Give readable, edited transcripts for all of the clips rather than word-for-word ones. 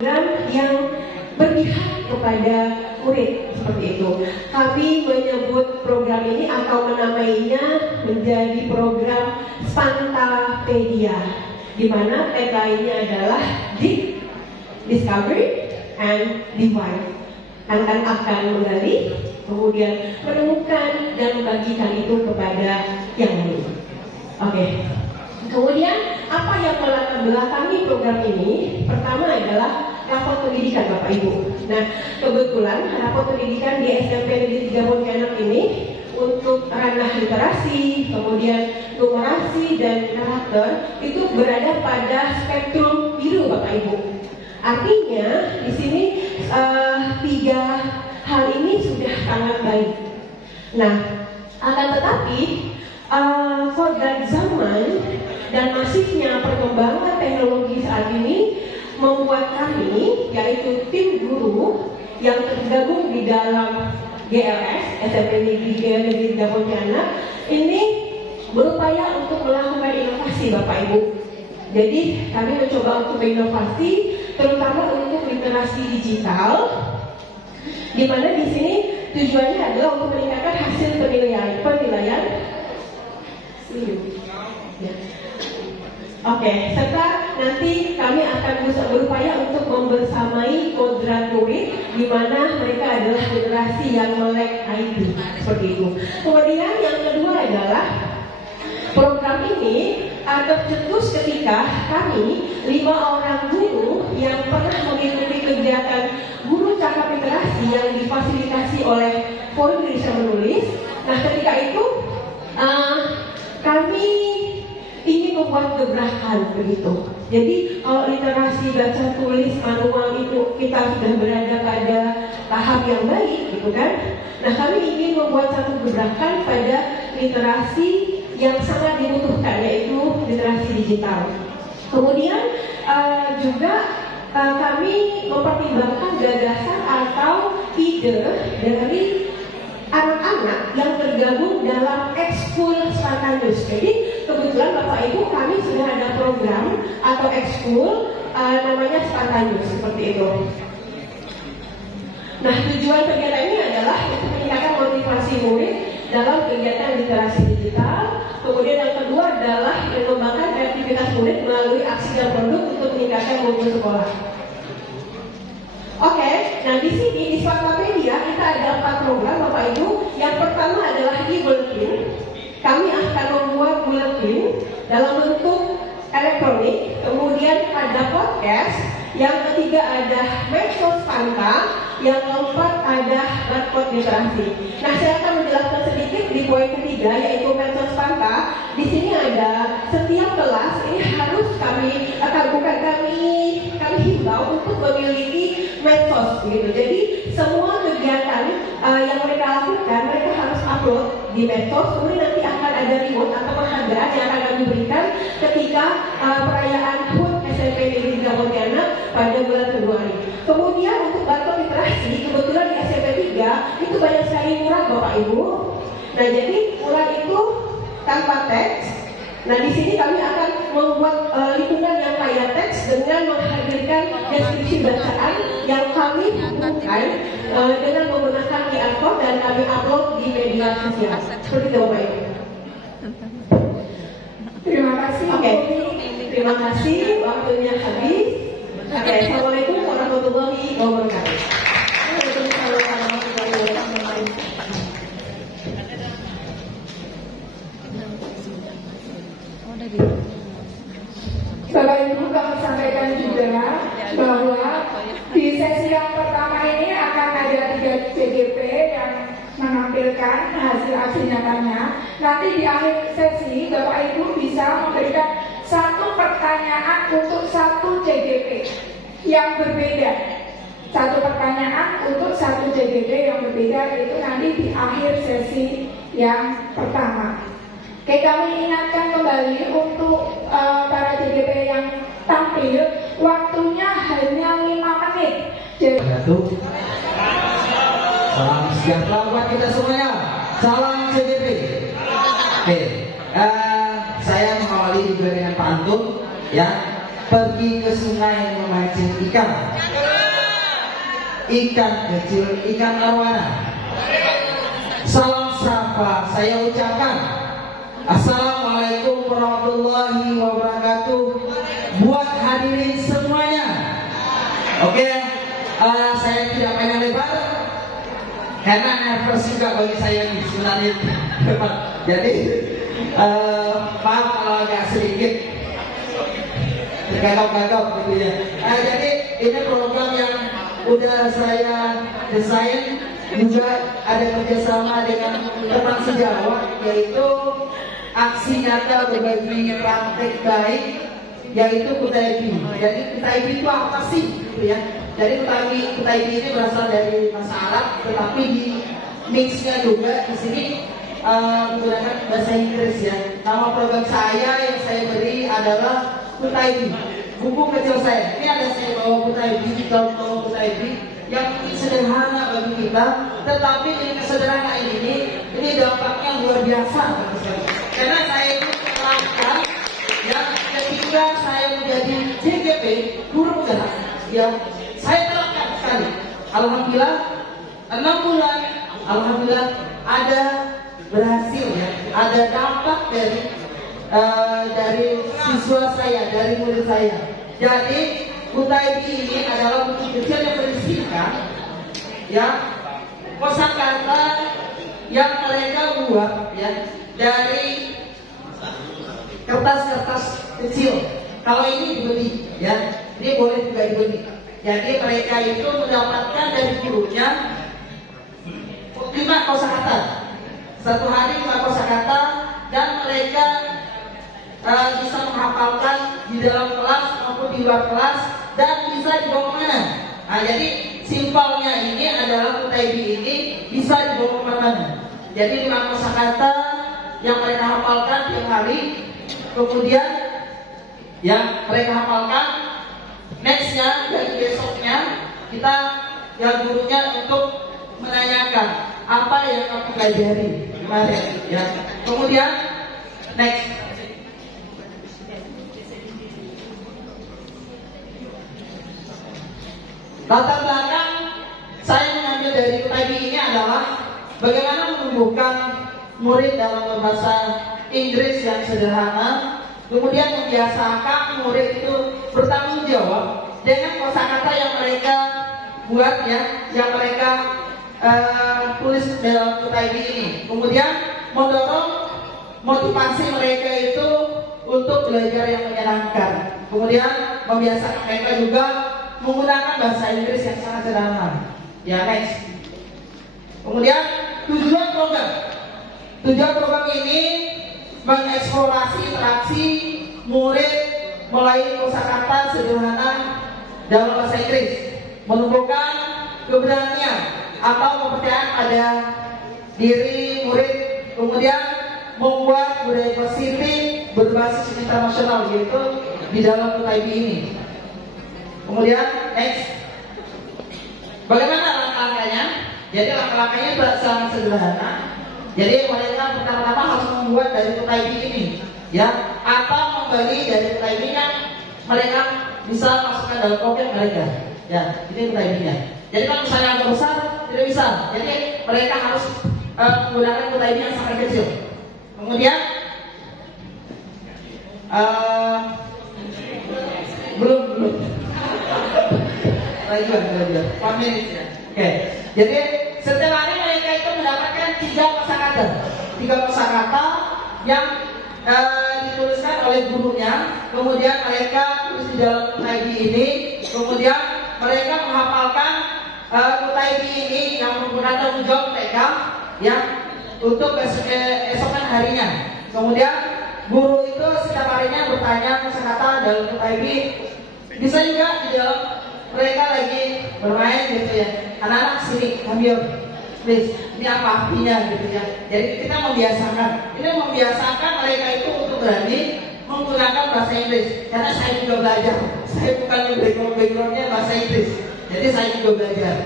yang berpihak kepada murid seperti itu. Kami menyebut program ini atau menamainya menjadi program Spantapedia, di mana tagline-nya adalah Dig, Discovery, and Divine. Anak-anak akan menggali, kemudian menemukan dan membagikan itu kepada yang lain. Oke. Kemudian apa yang melatar belakangi program ini? Pertama adalah rapor pendidikan Bapak Ibu. Nah, kebetulan rapor pendidikan di SMP Negeri 3 Pontianak ini untuk ranah literasi, kemudian numerasi dan karakter itu berada pada spektrum biru Bapak Ibu. Artinya di sini 3 hal ini sudah sangat baik. Nah, akan tetapi kodrat zaman dan masifnya perkembangan teknologi saat ini membuat kami, yaitu tim guru yang tergabung di dalam GLS SMP Negeri 3 Pontianak ini berupaya untuk melakukan inovasi Bapak Ibu. Jadi kami mencoba untuk berinovasi, terutama untuk literasi digital, di mana di sini tujuannya adalah untuk meningkatkan hasil penilaian. Oke, serta nanti kami akan berupaya untuk membersamai kodrat murid, di mana mereka adalah generasi yang melek IT, seperti itu. Kemudian yang kedua adalah program ini tercetus ketika kami 5 orang guru yang pernah mengikuti kegiatan guru cakap literasi yang difasilitasi oleh Forum Indonesia Menulis. Nah, ketika itu kami ingin membuat gebrakan begitu. Jadi kalau literasi baca tulis manual itu kita sudah berada pada tahap yang baik, gitu kan? Nah, kami ingin membuat satu gebrakan pada literasi yang sangat dibutuhkan, yaitu literasi digital. Kemudian juga kami mempertimbangkan gagasan atau ide dari anak-anak yang tergabung dalam ekskul Spartanius. Jadi kebetulan Bapak Ibu kami sudah ada program atau ekskul namanya Spartanius, seperti itu. Nah, tujuan kegiatan ini adalah untuk meningkatkan motivasi murid dalam kegiatan literasi digital. Kemudian yang kedua adalah mengembangkan kreativitas murid melalui aksi dan produk untuk meningkatkan mutu sekolah. Oke, nah di sini di Spantapedia kita ada 4 program Bapak Ibu. Yang pertama adalah e-bulletin. Kami akan membuat bulletin dalam bentuk elektronik. Kemudian ada podcast. Yang ketiga ada medsos Spanta. Yang keempat ada barcode literasi. Nah, saya akan menjelaskan sedikit di poin ketiga, yaitu medsos Spanta. Di sini ada setiap kelas ini harus kami himbau untuk memiliki medsos, gitu. Jadi semua kegiatan yang mereka lakukan, mereka harus upload di medsos. Kemudian nanti akan ada reward atau penghargaan yang akan kami berikan ketika perayaan HUT SMP Negeri 3 Pontianak pada bulan Februari. Kemudian untuk barcode literasi, kebetulan di SMP 3 itu banyak sekali murah Bapak Ibu. Nah, jadi murah itu tanpa teks. Nah, di sini kami akan membuat lingkungan yang kaya teks dengan menghadirkan deskripsi bacaan yang kami hubungkan dengan menggunakan QR code dan kami upload di media sosial. Seperti itu Bapak Ibu. Terima kasih. Oke, terima kasih. Waktunya habis. Oke, Assalamualaikum warahmatullahi wabarakatuh. Bapak Ibu kami sampaikan juga bahwa di sesi yang pertama ini akan ada 3 CGP yang menampilkan hasil aksi nyatanya. Nanti di akhir sesi Bapak Ibu bisa memberikan 1 pertanyaan untuk 1 CGP yang berbeda. 1 pertanyaan untuk 1 CGP yang berbeda, itu nanti di akhir sesi yang pertama. Oke, kami ingatkan kembali untuk para CGP yang tampil, waktunya hanya 5 menit. Jadi salam sejahtera buat kita semuanya. Salam CGP. Oke, saya mengawali juga dengan pantun, ya. pergi ke sungai memancing ikan? Ikan kecil, ikan arwana. Salam sapa saya ucapkan. Assalamualaikum warahmatullahi wabarakatuh. Buat hadirin semuanya. Oke, saya tidak panjang lebar karena nervous juga bagi saya nih sebenarnya. Jadi maaf kalau agak sedikit tergagap-gagap gitu ya. Jadi ini program yang udah saya desain, juga ada kerjasama dengan teman sejawat, yaitu aksi nyata berbagi praktek baik, yaitu Kutaibi. Jadi Kutaibi itu apa sih gitu ya? Jadi Kutaibi ini berasal dari bahasa Arab, tetapi di mixnya juga di sini menggunakan bahasa Inggris ya. Nama program saya yang saya beri adalah Kutaibi, buku kecil saya. Ini ada saya bawa Kutaibi, kita bawa Kutaibi yang sederhana bagi kita, tetapi ini kesederhanaan ini dampaknya luar biasa. Karena saya itu melakukan ya ketika saya menjadi CGP guru penggerak, ya saya terapkan sekali. Alhamdulillah 6 bulan, alhamdulillah ada berhasil ya, ada dampak dari siswa saya, dari murid saya. Jadi Kutaibi ini adalah buku kecil yang berisikan ya kosakata yang mereka buat ya dari kertas-kertas kecil. Kalau ini dibeli ya, ini boleh juga dibeli. Jadi mereka itu mendapatkan dari gurunya 5 kosakata, satu hari 5 kosakata, dan mereka bisa menghafalkan di dalam kelas maupun di luar kelas, dan bisa dibawa kemana. Nah, jadi simpelnya ini adalah Kutaibi ini bisa dibawa kemana. Jadi 5 kosakata yang mereka hafalkan tiap hari, kemudian yang mereka hafalkan, nextnya dari besoknya kita yang gurunya untuk menanyakan apa yang kamu pelajari kemarin ya. Kemudian next, latar belakang saya mengambil dari Kutaibi ini adalah bagaimana menumbuhkan murid dalam berbahasa Inggris yang sederhana, kemudian membiasakan murid itu bertanggung jawab dengan kosakata yang mereka buat ya, yang mereka tulis dalam Kutaibi ini. Kemudian mendorong motivasi mereka itu untuk belajar yang menyenangkan. Kemudian membiasakan mereka juga menggunakan bahasa Inggris yang sangat sederhana. Ya, next. Kemudian tujuan program ini mengeksplorasi interaksi murid mulai kosakata sederhana dalam bahasa Inggris, menumbuhkan keberanian atau kepercayaan pada diri murid, kemudian membuat budaya positif berbasis internasional, yaitu di dalam Kutaibi ini. Kemudian next, bagaimana langkah-langkahnya? Jadi langkah-langkahnya sangat sederhana. Jadi mereka pertama-tama harus membuat dari Kutaibi ini ya, atau membeli dari Kutaibi yang mereka bisa masukkan dalam pocket mereka ya. Ini Kutaibinya. Jadi kalau misalnya agak besar tidak bisa, jadi mereka harus menggunakan Kutaibi yang sangat kecil. Kemudian belum lagi pamit ya. Oke. Jadi setiap hari mereka itu mendapatkan 3 kosakata yang dituliskan oleh gurunya. Kemudian mereka tulis di dalam Kutaibi ini. Kemudian mereka menghafalkan Kutaibi ini yang menggunakan tanggung jawab mereka ya untuk esokan harinya. Kemudian guru itu setiap harinya bertanya kosakata dalam Kutaibi. Bisa juga di dalam mereka lagi bermain gitu ya. Anak-anak sini ambil, please, ini apa artinya gitu ya. Jadi kita membiasakan. Ini membiasakan mereka itu untuk berani menggunakan bahasa Inggris. Karena saya juga belajar. Saya bukan backgroundnya bahasa Inggris. Jadi saya juga belajar.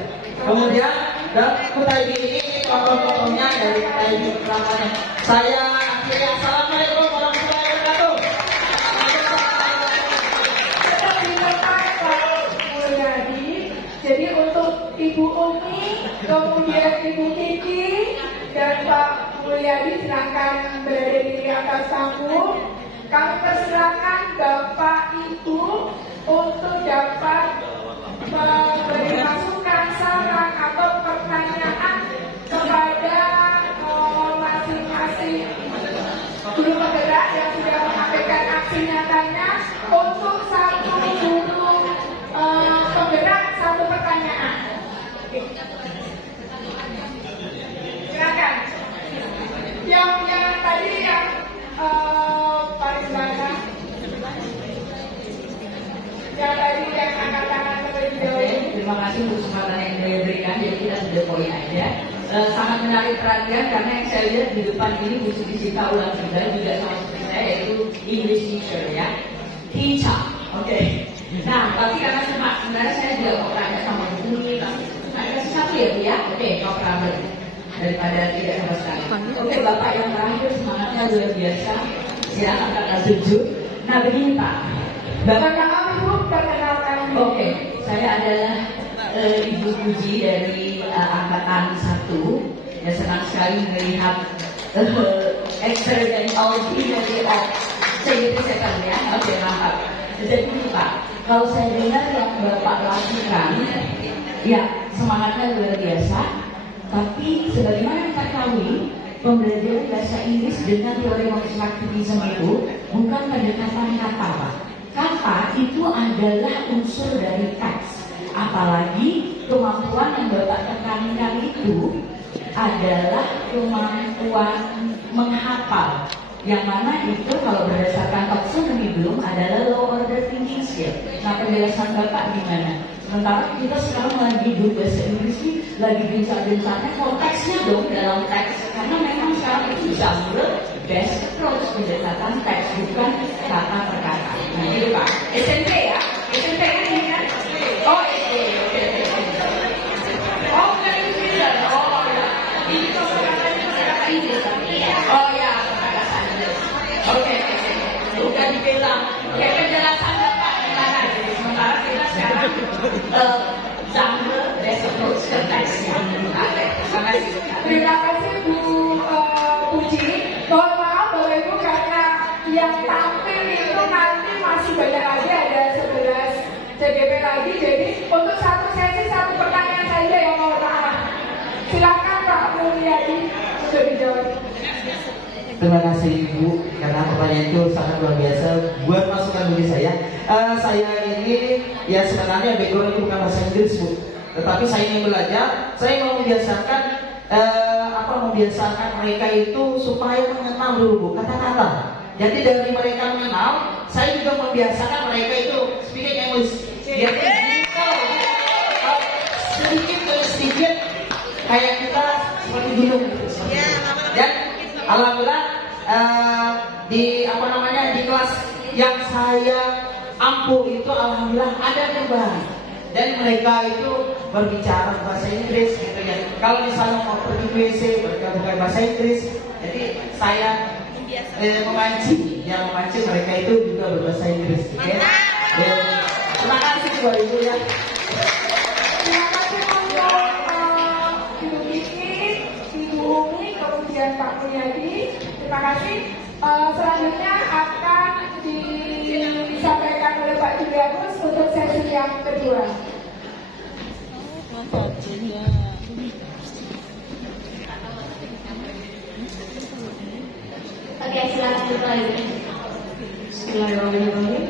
Kemudian dan Kutaibi ini contoh-contohnya dari Kutaibi pertamanya. Saya akhirnya assalamualaikum warahmatullahi wabarakatuh. Ibu Umi, kemudian Ibu Kiki, dan Pak Mulyadi silakan berada di atas panggung. Kami persilakan Bapak Ibu untuk dapat memberi masukan, saran atau pertanyaan kepada masing-masing guru penggerak yang sudah menyampaikan aksi nyatanya. Untuk satu guru penggerak satu pertanyaan. Silakan. Yang tadi yang paling belakang. Yang tadi yang angkat tangan terlebih dahulu. Terima kasih untuk kesempatan yang diberikan. Jadi kita sudah poin aja. Sangat menarik perhatian karena yang saya lihat di depan ini Bu Siti Sinta ulang juga sama seperti saya, yaitu English teacher ya. Teacher, oke. Nah, tapi karena sebenarnya saya juga mau tanya sama Bu Umi, ada sesuatu ya Bu ya? Oke, no problem. Daripada tidak sama sekali. Oke, Bapak yang terakhir semangatnya luar biasa. Silakan kakak jujur. Nah begini Pak. Bapak Ibu perkenalkan. Oke, saya adalah Ibu Puji dari angkatan 1. Ya, senang sekali melihat extraordinary dari CGP second ya. Oke, mantap. Jadi Pak, kalau saya dengar yang Bapak lakukan, ya semangatnya luar biasa. Tapi sebagaimana kita ketahui, pembelajaran bahasa Inggris dengan teori constructivism itu bukan pendekatan kata, Pak. Kata itu adalah unsur dari teks. Apalagi kemampuan yang Bapak tekankan itu adalah kemampuan menghafal. Yang mana itu kalau berdasarkan taksonomi belum adalah low order thinking skill. Nah, penjelasan Bapak gimana? Sementara kita sekarang lagi di bahasa Inggris ini lagi bincang-bincangnya konteksnya dong dalam teks. Karena memang sekarang itu genre best approach pendekatan teks, bukan kata per kata. Nah gitu Pak, SMP ya? SMP kan ini kan? Oh SD, oke. Oh bukan Inggris ya? Oh ya. Ini kata-kata Inggris. Oh ya, kata-kata Inggris. Oke. Bukan dibilang. Oke, penjelasan Bapak gimana? Sementara kita sekarang genre best approach ke teksnya. Oke, terima kasih. Terima kasih Bu Puji. Mohon maaf Bapak Ibu karena yang tampil itu nanti masih banyak lagi, ada 11 CGP lagi. Jadi untuk satu sesi satu pertanyaan saja yang mohon maaf. Silakan Pak Mulyadi untuk dijawab. Terima kasih Ibu, karena pertanyaan itu sangat luar biasa buat masukan bagi saya. Saya ini ya sebenarnya background itu bukan bahasa Inggris Bu, tetapi saya ingin belajar. Saya mau membiasakan membiasakan mereka itu supaya mengenal dulu Bu kata-kata. Jadi dari mereka mengenal, saya juga membiasakan mereka itu speaking English. Jadi sedikit demi sedikit kayak kita seperti gunung gitu. Dan alhamdulillah di kelas yang saya ampuh itu alhamdulillah ada perubahan. Dan mereka itu berbicara bahasa Inggris gitu ya. Kalau misalnya mau pergi WC mereka bukan bahasa Inggris. Jadi saya memancing mereka itu juga berbahasa Inggris. Okay? Terima kasih buat Ibu ya. Terima kasih untuk Ibu Kiki, Ibu Umi, kemudian Pak Mulyadi. Terima kasih. Selanjutnya akan disampaikan oleh Pak Julianus untuk sesi yang kedua. Oke, silakan dimulai. Bismillahirrahmanirrahim.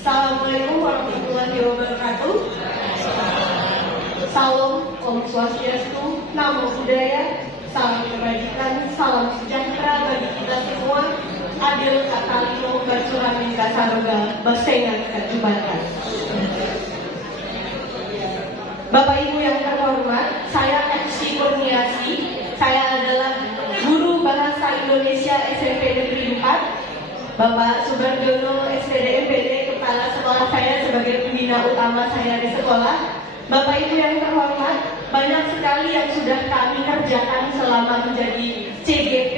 Assalamualaikum warahmatullahi wabarakatuh. Salam, Om Swastiastu, Namo Buddhaya, salam kebajikan, salam sejahtera bagi kita semua. Adil kata lino bacuramin kasaroga basengan kajubatan. Bapak Ibu yang terhormat, saya FC Kurniasi. Saya adalah guru bahasa Indonesia SMP Negeri 4. Bapak Subardiono SPDMPD, kepala sekolah saya sebagai pembina utama saya di sekolah. Bapak Ibu yang terhormat, banyak sekali yang sudah kami kerjakan selama menjadi CGP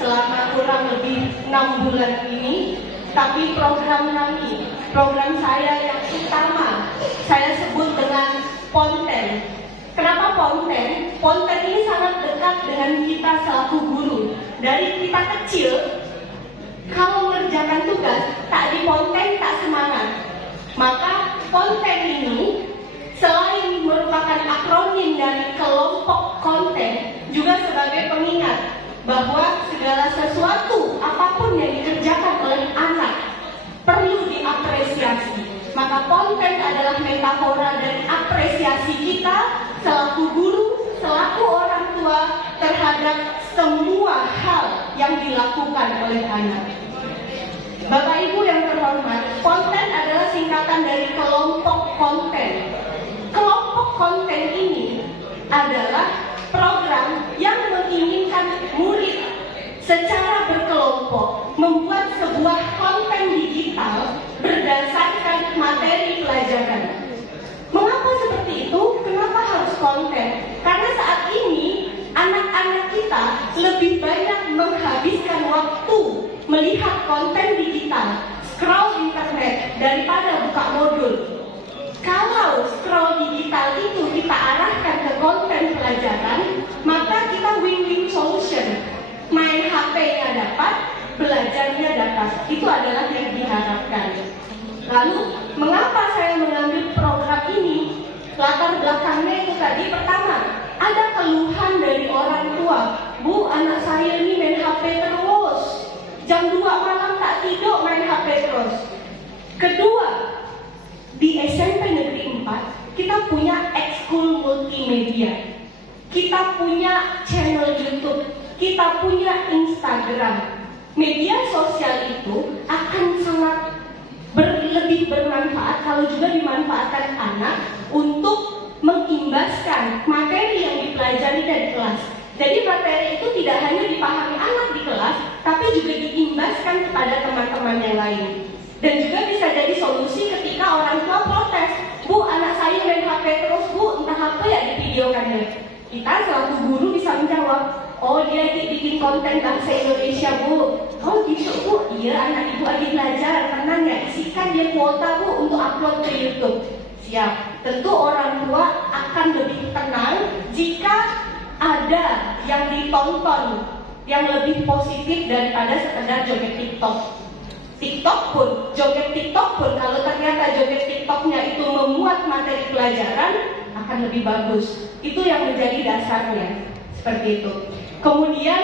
selama kurang lebih 6 bulan ini. Tapi program saya yang utama saya sebut dengan konten. Kenapa Ponten ini sangat dekat dengan kita selaku guru. Dari kita kecil, kalau mengerjakan tugas, tak di Ponten tak semangat. Maka Ponten ini selain merupakan akronim dari kelompok konten, juga sebagai pengingat bahwa segala sesuatu apapun yang dikerjakan oleh anak perlu diapresiasi. Maka Ponten adalah metafora dari apresiasi kita selaku guru, selaku orang tua terhadap semua hal yang dilakukan oleh anak. Bapak Ibu yang terhormat, Ponten adalah singkatan dari kelompok konten. Kelompok konten ini adalah program yang menginginkan murid secara berkelompok membuat sebuah konten digital berdasarkan materi pelajaran. Mengapa seperti itu? Kenapa harus konten? Karena saat ini anak-anak kita lebih banyak menghabiskan waktu melihat konten digital, scroll internet daripada buka modul. Kalau scroll digital itu kita arahkan ke konten pelajaran, maka kita win-win solution. Main HP-nya dapat, belajarnya dapat. Itu adalah yang diharapkan. Lalu, mengapa saya mengambil program ini? Latar belakangnya itu tadi, pertama, ada keluhan dari orang tua. Bu, anak saya ini main HP terus. Jam 2 malam tak tidur, main HP terus. Kedua, di SMP Negeri 4, kita punya ekskul multimedia. Kita punya channel YouTube, kita punya Instagram. Media sosial itu akan sangat lebih bermanfaat kalau juga dimanfaatkan anak untuk mengimbaskan materi yang dipelajari dari kelas. Jadi materi itu tidak hanya dipahami anak di kelas, tapi juga diimbaskan kepada teman-teman yang lain. Dan juga bisa jadi solusi ketika orang tua protes, Bu, anak saya main HP terus, Bu, entah apa ya di videokannya. Kita selaku guru bisa menjawab, oh dia bikin konten bahasa Indonesia, Bu. Oh gitu, Bu, iya anak ibu lagi belajar, tenang ya, isikan dia kuota, Bu, untuk upload ke YouTube. Siap, tentu orang tua akan lebih tenang jika ada yang ditonton yang lebih positif daripada sekedar joget TikTok. Joget TikTok pun kalau ternyata joget TikToknya itu memuat materi pelajaran akan lebih bagus. Itu yang menjadi dasarnya, seperti itu. Kemudian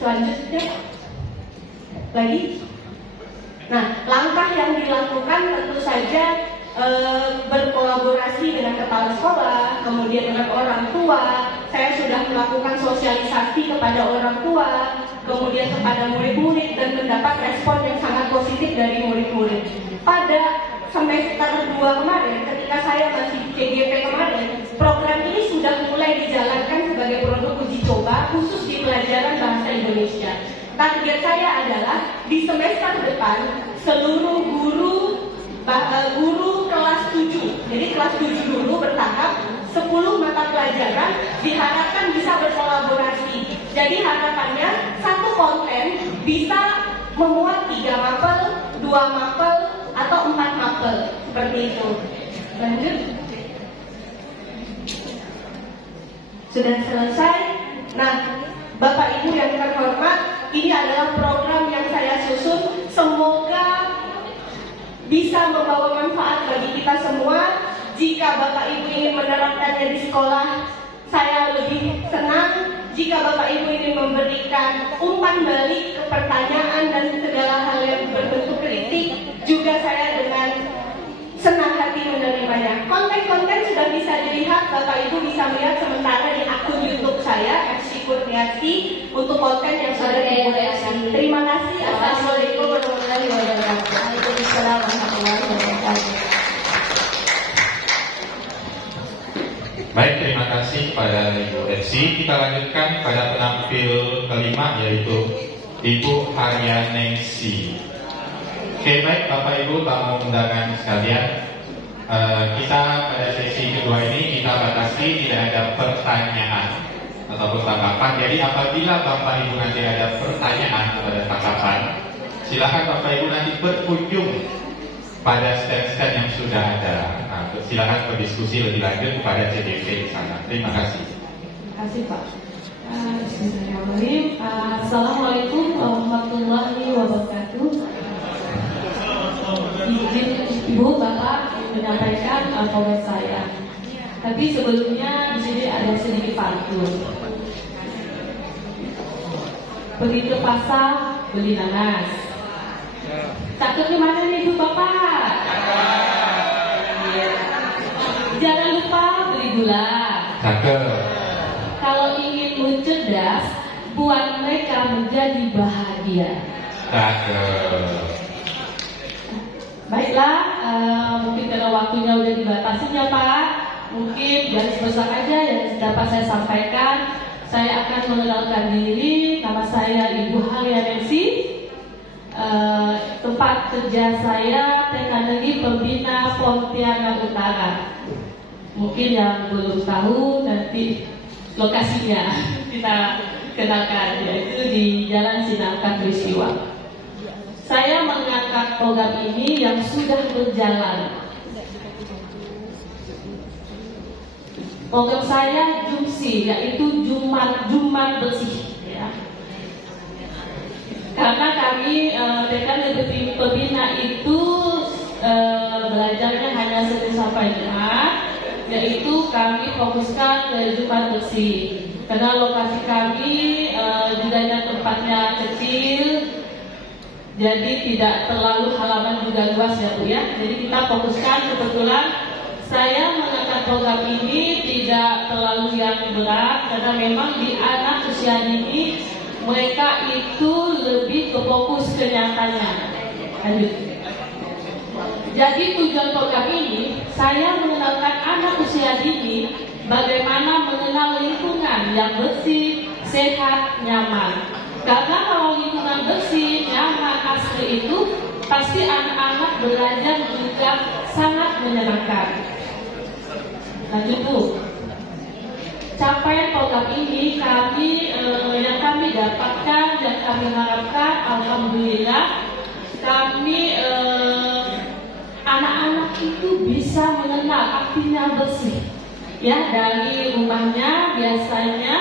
selanjutnya lagi. Nah, langkah yang dilakukan tentu saja berkolaborasi dengan kepala sekolah, kemudian dengan orang tua. Saya sudah melakukan sosialisasi kepada orang tua, kemudian kepada murid-murid, dan mendapat respon yang sangat positif dari murid-murid. Pada semester 2 kemarin, ketika saya masih di CGP kemarin, program ini sudah mulai dijalankan sebagai produk uji coba khusus di pelajaran bahasa Indonesia. Target saya adalah di semester depan seluruh guru kelas 7, jadi kelas 7 dulu bertahap 10 mata pelajaran diharapkan bisa berkolaborasi. Jadi harapannya satu konten bisa memuat 3 mapel, 2 mapel, atau 4 mapel, seperti itu. Lanjut. Sudah selesai. Nah, Bapak Ibu yang terhormat, ini adalah program yang saya susun. Semoga bisa membawa manfaat bagi kita semua. Jika Bapak Ibu ingin menerapkannya di sekolah, saya lebih senang. Jika Bapak Ibu ingin memberikan umpan balik ke pertanyaan dan segala hal yang berbentuk kritik, juga saya dengan senang hati menerimanya. Konten-konten sudah bisa dilihat, Bapak Ibu bisa melihat sementara di akun YouTube saya, FC Kurniasi, untuk konten yang sudah dipublikasi. Terima kasih. Assalamualaikum warahmatullahi wabarakatuh. Waalaikumsalam warahmatullahi wabarakatuh. Baik, terima kasih kepada Ibu FC. Kita lanjutkan pada penampil kelima, yaitu Ibu Haryaningsi. Oke, baik Bapak Ibu tamu undangan sekalian, kita pada sesi kedua ini kita batasi tidak ada pertanyaan ataupun tanggapan. Jadi apabila Bapak Ibu nanti ada pertanyaan atau ada tanggapan, silakan Bapak Ibu nanti berkunjung pada stand-stand yang sudah ada. Nah, silakan berdiskusi lebih lanjut kepada CDP di sana. Terima kasih. kasih Pak. Bismillahirrahmanirrahim. Assalamualaikum warahmatullahi wabarakatuh. Izin Ibu Bapak menyampaikan komen saya. Tapi sebelumnya di sini ada sedikit pantun. Pergi ke pasar beli nanas. Cakep di mana nih Ibu Bapak? Jangan lupa beli gula. Cakep. Kalau ingin mencerdas, buat mereka menjadi bahagia. Cakep. Baiklah, mungkin karena waktunya udah dibatasi ya Pak. Mungkin garis besar aja yang dapat saya sampaikan. Saya akan mengenalkan diri. Nama saya Ibu Haryaningsi. Tempat kerja saya Teknologi Pembina Pontianak Utara. Mungkin yang belum tahu nanti lokasinya kita kenalkan, yaitu di Jalan Sinangka Peristiwa. Saya mengangkat program ini yang sudah berjalan. Program saya Jumsi, yaitu Jumat Bersih, ya. Karena kami Teknologi Pembina itu belajarnya hanya Senin sampai Jumat, yaitu kami fokuskan ke Jumat Bersih. Karena lokasi kami juga tempatnya kecil, jadi tidak terlalu halaman juga luas ya Bu ya. Jadi kita fokuskan, kebetulan saya mengangkat program ini tidak terlalu yang berat, karena memang di anak usia ini mereka itu lebih ke fokus ke nyatanya. Lanjut. Jadi tujuan program ini, saya mengenalkan anak usia dini bagaimana mengenal lingkungan yang bersih, sehat, nyaman. Karena kalau lingkungan bersih, nyaman, asri itu pasti anak-anak belajar juga sangat menyenangkan. Lanjut Bu. Capaian program ini yang kami dapatkan dan kami harapkan, alhamdulillah kami anak-anak itu bisa mengenal artinya bersih. Ya, dari rumahnya biasanya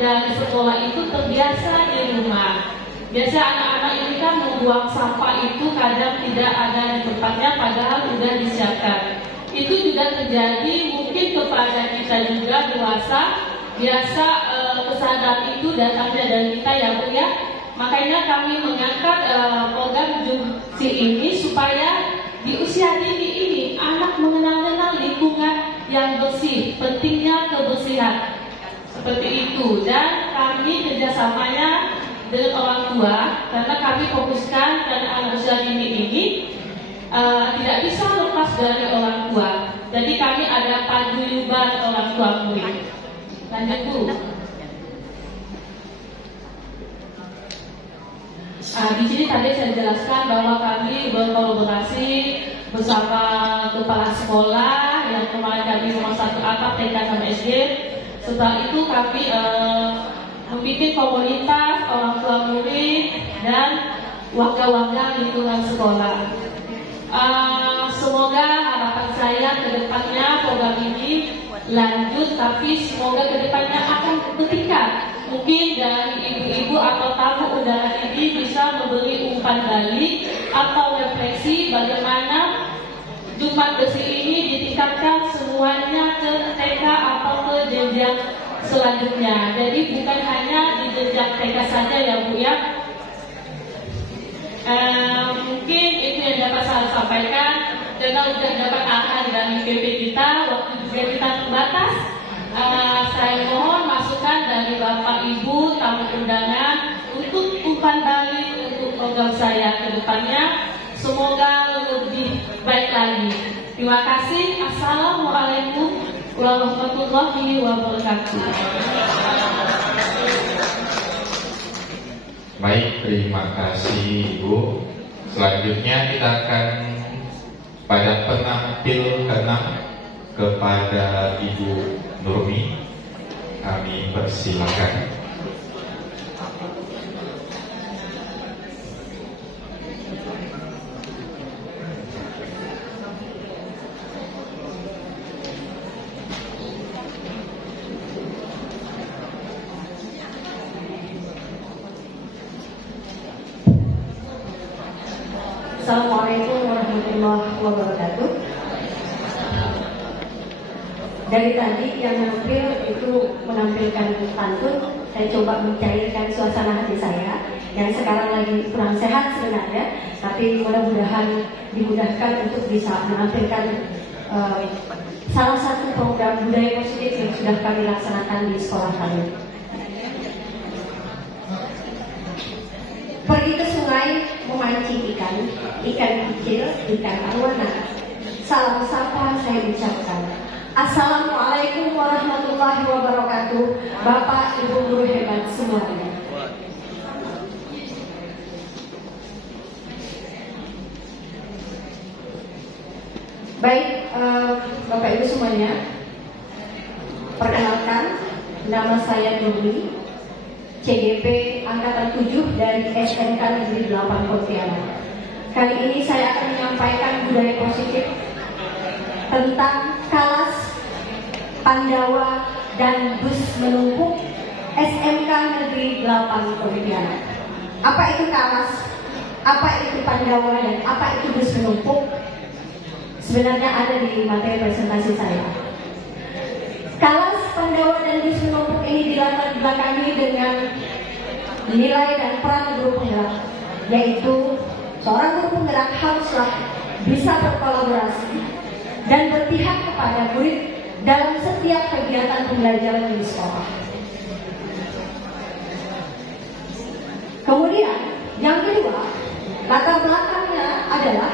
dari sekolah itu terbiasa di rumah. Biasa anak-anak ini kan membuang sampah itu kadang tidak ada di tempatnya padahal sudah disiapkan. Itu juga terjadi mungkin kepada kita juga dewasa. Biasa kesadaran itu datangnya dari kita ya Bu ya. Makanya kami mengangkat program Jumsi ini supaya di usia dini ini anak mengenal lingkungan yang bersih, pentingnya kebersihan seperti itu. Dan kami kerjasamanya dengan orang tua, karena kami fokuskan karena anak usia dini ini tidak bisa lepas dari orang tua. Jadi kami ada paguyuban orang tua murid. Lanjut Bu. Di sini tadi saya jelaskan bahwa kami berkolaborasi bersama kepala sekolah yang kemarin kami rumah satu atap TK sama SD. Setelah itu kami membuat komunitas orang tua murid dan warga-warga lingkungan sekolah. Semoga harapan saya ke depannya program ini lanjut, tapi semoga ke depannya akan bertingkat. Mungkin dari ibu-ibu atau tamu undangan ini bisa memberi umpan balik atau refleksi bagaimana Jumat Bersih ini ditingkatkan semuanya ke TK atau ke jenjang selanjutnya. Jadi bukan hanya di jenjang TK saja ya Bu ya. Mungkin itu yang dapat saya sampaikan. Karena sudah dapat arahan dari PP kita, waktu juga kita terbatas. Saya mohon masukan dari Bapak Ibu tamu undangan untuk umpan balik untuk program saya ke depannya. Semoga lebih baik lagi. Terima kasih. Assalamualaikum warahmatullahi wabarakatuh. Baik, terima kasih Ibu. Selanjutnya kita akan pada penampil ke-6 kepada Ibu Nurmi. Kami persilakan. Assalamualaikum warahmatullahi wabarakatuh. Dari tadi yang menampilkan pantun, saya coba mencairkan suasana hati saya yang sekarang lagi kurang sehat sebenarnya, tapi mudah-mudahan dimudahkan untuk bisa menampilkan salah satu program budaya positif yang sudah kami laksanakan di sekolah kami. Pergi ke sungai memancing ikan kecil, ikan arwana. Salam sapa saya ucapkan. Assalamualaikum warahmatullahi wabarakatuh. Bapak Ibu guru hebat semuanya. Baik, Bapak Ibu semuanya, perkenalkan, nama saya Nurli, CGP Angkatan 7 dari SMK Negeri 8 Pontianak. Kali ini saya akan menyampaikan budaya positif tentang Kalas, Pandawa, dan bus menumpuk SMK Negeri 8 Pontianak. Apa itu Kalas? Apa itu Pandawa? Dan apa itu bus menumpuk? Sebenarnya ada di materi presentasi saya. Kalas, Pandawa, dan bus menumpuk ini dilatar belakangi dengan nilai dan peran guru penggerak, yaitu seorang guru penggerak haruslah bisa berkolaborasi dan berpihak kepada murid dalam setiap kegiatan pembelajaran di sekolah. Kemudian yang kedua, latar belakangnya adalah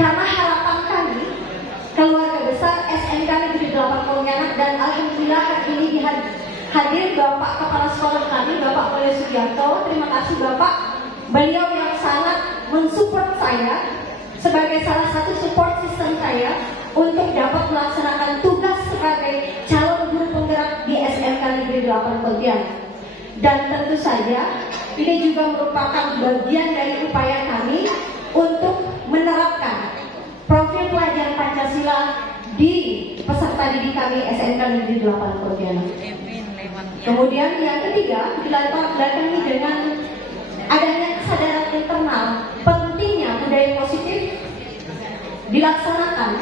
karena harapan kami keluarga besar SMK Negeri 8 Pontianak, dan alhamdulillah hari ini hadir Bapak Kepala Sekolah kami, Bapak Oleh Sugiarto. Terima kasih Bapak, beliau yang sangat mensupport saya sebagai salah satu support system saya untuk dapat melaksanakan tugas sebagai calon guru penggerak di SMK Negeri 8 Pontianak. Dan tentu saja ini juga merupakan bagian dari upaya kami untuk menerapkan profil pelajar Pancasila di peserta didik kami SMK Negeri 8 Pontianak. Kemudian yang ketiga, dilatar belakangi dengan adanya kesadaran internal pentingnya budaya positif dilaksanakan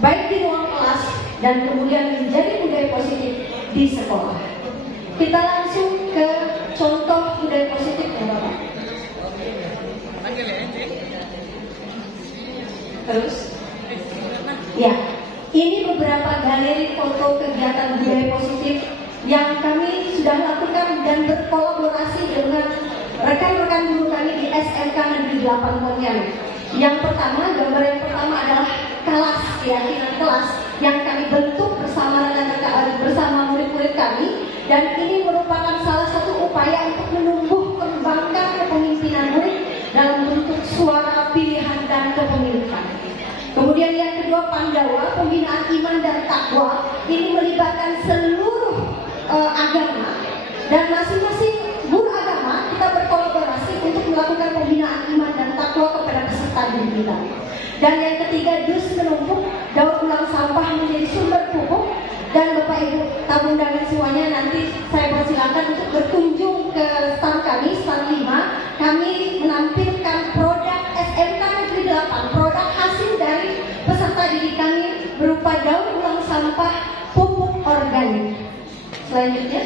baik di ruang kelas dan kemudian menjadi budaya positif di sekolah. Kita langsung ke contoh budaya positif ya Bapak. Terus, ya, ini beberapa galeri foto kegiatan budaya positif yang kami sudah lakukan dan berkolaborasi dengan rekan-rekan guru kami di SMK Negeri 8 Pontianak. Yang pertama, gambar yang pertama adalah kelas, keyakinan kelas yang kami bentuk bersama bersama murid-murid kami, dan ini merupakan salah satu upaya untuk menumbuh kembangkan kepemimpinan murid dalam bentuk suara, pilihan, dan kepemilikan. Kemudian yang kedua, Pandawa, pembinaan iman dan takwa. Ini melibatkan seluruh agama, dan masing-masing guru agama kita berkolaborasi untuk melakukan pembinaan iman dan takwa kepada peserta didik kita. Dan yang ketiga, dus menumpuk, daur ulang sampah menjadi sumber pupuk. Dan Bapak Ibu tamu undangan semuanya, nanti saya persilakan untuk berkunjung ke stand kami, stand 5. Kami menampilkan produk SMK Negeri 8, produk hasil dari peserta didik kami berupa daur ulang sampah pupuk organik. Selanjutnya,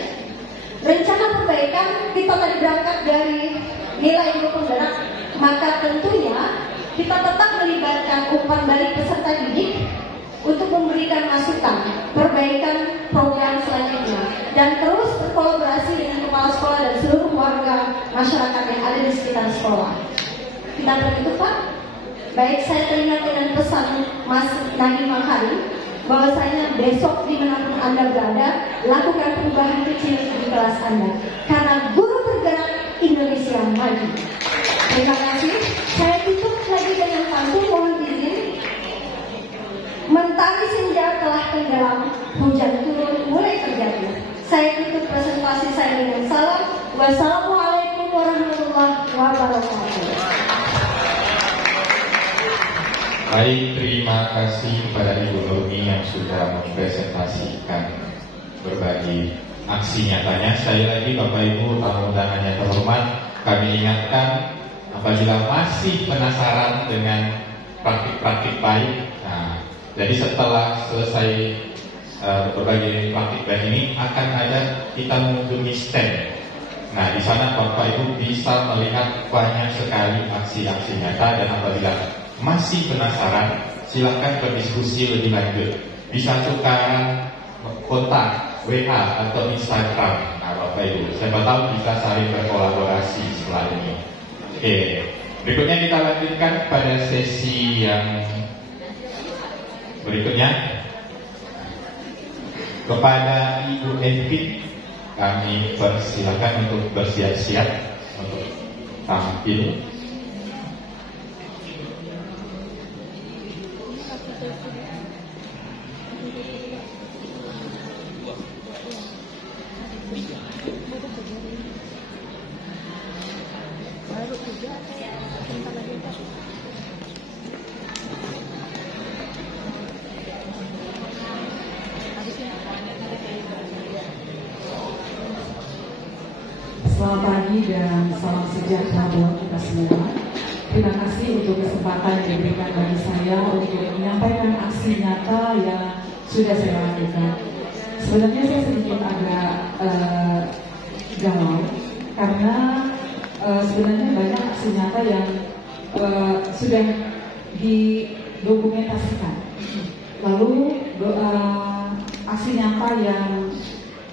rencana perbaikan, kita tadi berangkat dari nilai guru penggerak, maka tentunya kita tetap melibatkan umpan balik peserta didik untuk memberikan masukan, perbaikan program selanjutnya, dan terus berkolaborasi dengan kepala sekolah dan seluruh warga masyarakat yang ada di sekitar sekolah. Kita begitu Pak. Baik, saya teringat dengan pesan Mas Nadiem Makarim bahwasanya besok dimanapun Anda berada, lakukan perubahan kecil di kelas Anda, karena guru bergerak Indonesia maju. Terima kasih. Saya tutup lagi dengan pantun, mohon izin. Mentari senja telah tenggelam, hujan turun mulai terjadi. Saya tutup presentasi saya dengan salam. Wassalamualaikum warahmatullahi wabarakatuh. Baik, terima kasih kepada Ibu Nurmi yang sudah mempresentasikan berbagi aksi nyatanya. Sekali lagi Bapak Ibu tamu undangan yang terhormat, kami ingatkan apabila masih penasaran dengan praktik-praktik baik, nah, jadi setelah selesai berbagai praktik baik ini akan ada kita mengunjungi stand. Nah, di sana Bapak Ibu bisa melihat banyak sekali aksi-aksi nyata, dan apabila masih penasaran, silakan berdiskusi lebih lanjut. Bisa tukaran kontak WA atau Instagram. Nah, Bapak Ibu, siapa tahu bisa saling berkolaborasi setelah ini. Oke, berikutnya kita lanjutkan pada sesi yang berikutnya. Kepada Ibu Envit, kami persilakan untuk bersiap-siap untuk tampil. Selamat pagi dan salam sejahtera buat kita semua. Terima kasih untuk kesempatan yang diberikan bagi saya untuk menyampaikan aksi nyata yang sudah saya lakukan. Sebenarnya saya sedikit agak galau karena sebenarnya banyak aksi nyata yang sudah didokumentasikan. Lalu aksi nyata yang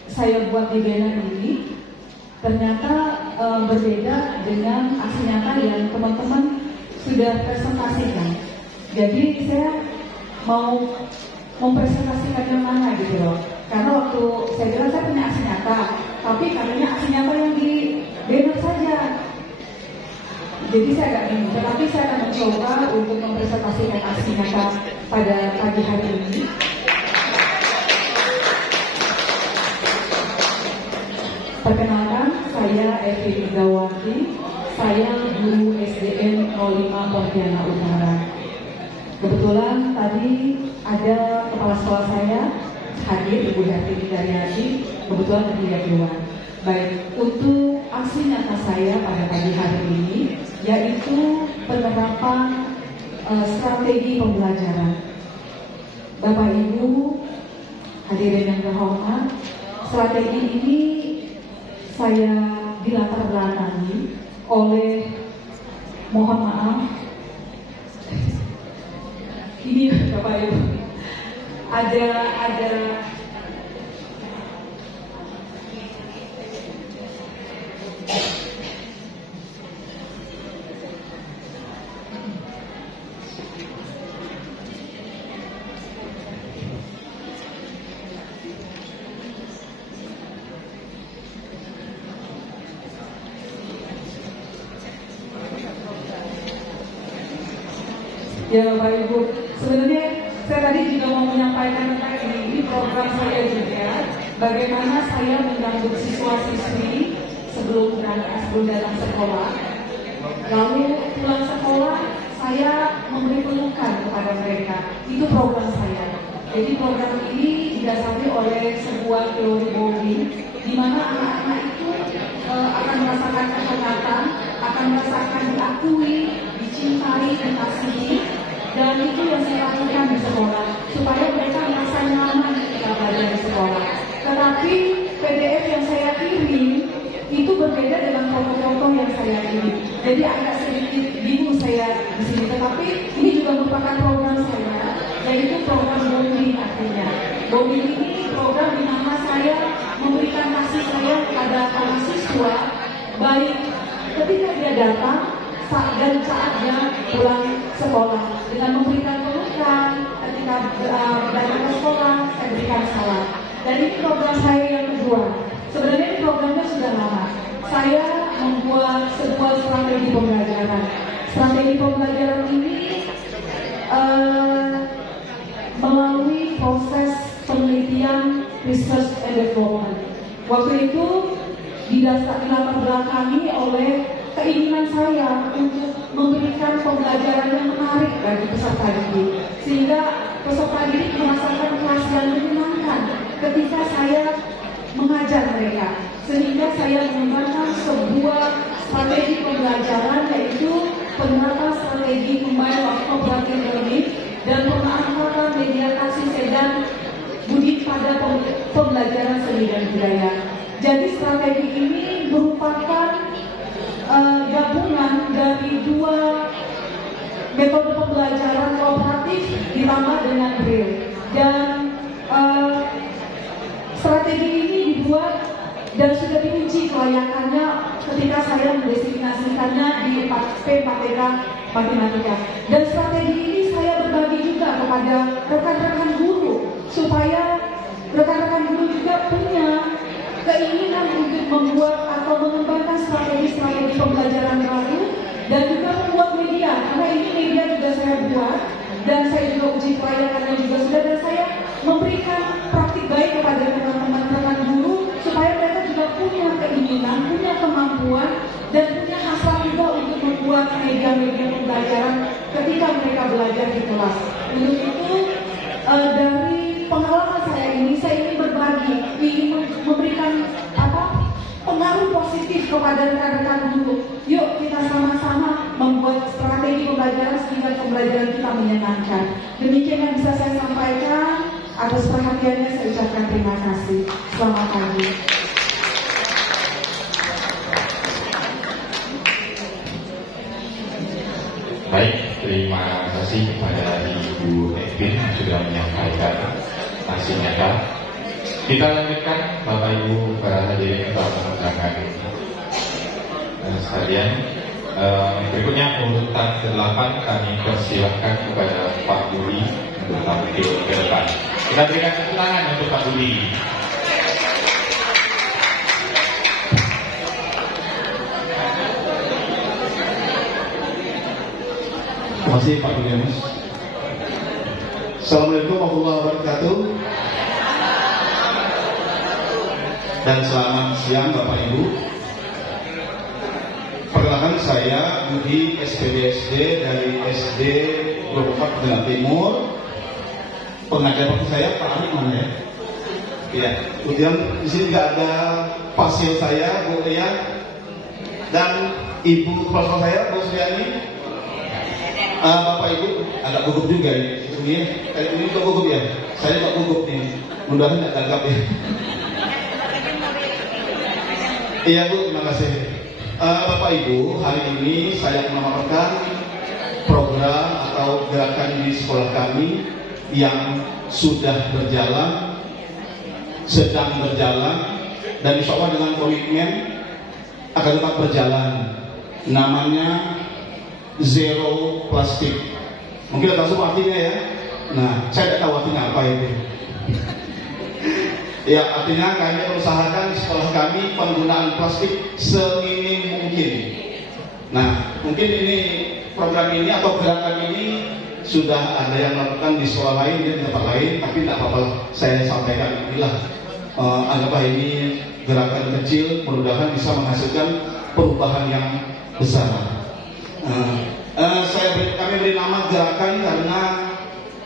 saya buat di banner ini ternyata berbeda dengan aksi nyata yang teman-teman sudah presentasikan. Jadi saya mau mempresentasikan yang mana gitu loh. Karena waktu saya bilang saya punya aksi nyata, tapi katanya aksi nyata yang di banner saja. Jadi saya agak bingung, tetapi saya akan mencoba untuk mempresentasikan aksi nyata pada pagi hari ini. Perkenalkan, saya Evi Megawati, saya guru SDN 05 Pontianak Utara. Kebetulan tadi ada kepala sekolah saya hadir, Ibu Hartini Daryadi, kebetulan tidak keluar. Baik, untuk aksi nyata saya pada pagi hari ini, yaitu penerapan strategi pembelajaran. Bapak Ibu hadirin yang terhormat, strategi ini saya dilatar belakangi oleh, mohon maaf, ini Bapak Ibu, ada ya Bapak Ibu, sebenarnya saya tadi juga mau menyampaikan tentang ini program saya juga, bagaimana saya menyambut siswa-siswi sebelum datang sekolah. Lalu pulang sekolah saya memberi pelukan kepada mereka. Itu program saya. Jadi program ini didasari oleh sebuah teori bonding, di mana anak-anak itu akan merasakan kehangatan, akan merasakan diakui, dicintai, dikasihi. Dan itu yang saya lakukan di sekolah, supaya mereka merasa nyaman ketika belajar di sekolah. Tetapi PDF yang saya kirim itu berbeda dengan foto-foto yang saya kirim. Jadi agak sedikit bingung saya di sini. Tetapi ini juga merupakan program saya, yaitu program bonding artinya. Bonding ini program di mana saya memberikan kasih sayang kepada para siswa, baik ketika dia datang dan saat dia pulang sekolah, dengan memberikan pelukan ketika datang ke sekolah, saya berikan salam. Dan ini program saya yang kedua. Sebenarnya ini programnya sudah lama. Saya membuat sebuah strategi pembelajaran. Strategi pembelajaran ini melalui proses penelitian research and development. Waktu itu dilatar belakangi oleh keinginan saya untuk memberikan pembelajaran yang menarik bagi peserta didik, sehingga peserta didik merasakan kelas yang menyenangkan ketika saya mengajar mereka. Sehingga saya mengembangkan sebuah strategi pembelajaran, yaitu penerapan strategi combined cooperative learning dan pemanfaatan media kasih sayang budi pada pembelajaran seni dan budaya. Jadi strategi ini merupakan gabungan dari dua metode pembelajaran kooperatif ditambah dengan braille. Dan strategi ini dibuat dan sudah diuji kelayakannya ketika saya mendestinasikannya di P4TK Matematika. Dan strategi ini saya berbagi juga kepada rekan-rekan guru supaya rekan-rekan guru juga punya keinginan untuk membuat atau mengembangkan strategi-strategi pembelajaran baru dan juga membuat media, karena ini media juga saya buat dan saya juga uji kelayakannya juga sudah, dan saya memberikan praktik baik kepada teman-teman rekan guru supaya mereka juga punya keinginan, punya kemampuan dan punya hasrat juga untuk membuat media-media pembelajaran ketika mereka belajar di kelas. Untuk itu dari pengalaman saya ingin berbagi, ingin memberikan pengaruh positif kepada rekan-rekan guru. Yuk kita sama-sama membuat strategi pembelajaran sehingga pembelajaran kita menyenangkan. Demikian yang bisa saya sampaikan. Atas perhatiannya saya ucapkan terima kasih. Selamat pagi. Baik, terima kasih kepada Ibu Evin yang sudah menyampaikan hasilnya. Kita lanjutkan Bapak Ibu para hadirin yang telah menunjukkan sekalian. Berikutnya urutan ke-8 kami persilahkan kepada Pak Budi untuk tampil ke depan. Kita berikan tepuk tangan untuk Pak Budi. Terima kasih Pak Julianus. Assalamualaikum warahmatullahi wabarakatuh. Dan selamat siang Bapak Ibu. Perkenalkan saya Budi SPDSD dari SD 24 Jalan Timur. Pengajar waktu saya Pak Anik mana ya? Iya. Kemudian di sini juga ada pasil saya Bu Lia dan Ibu kepala sekolah saya Bu Suryani. Bapak Ibu agak gugup juga ini. Ini kok gugup ya? Saya kok gugup nih. Mudah-mudahan tidak gagap ya. Iya Bu, terima kasih. Bapak Ibu, hari ini saya memaparkan program atau gerakan di sekolah kami yang sudah berjalan, sedang berjalan, dan insya Allah dengan komitmen akan tetap berjalan. Namanya Zero Plastik. Mungkin ada langsung artinya ya. Nah, saya tidak tahu artinya apa itu. Ya, artinya kami berusahakan di sekolah kami penggunaan plastik seminim mungkin. Nah, mungkin ini program ini atau gerakan ini sudah ada yang melakukan di sekolah lain, di tempat lain, tapi tidak apa-apa saya sampaikan inilah. Anggaplah ini gerakan kecil, mudah-mudahan bisa menghasilkan perubahan yang besar. Kami beri nama gerakan karena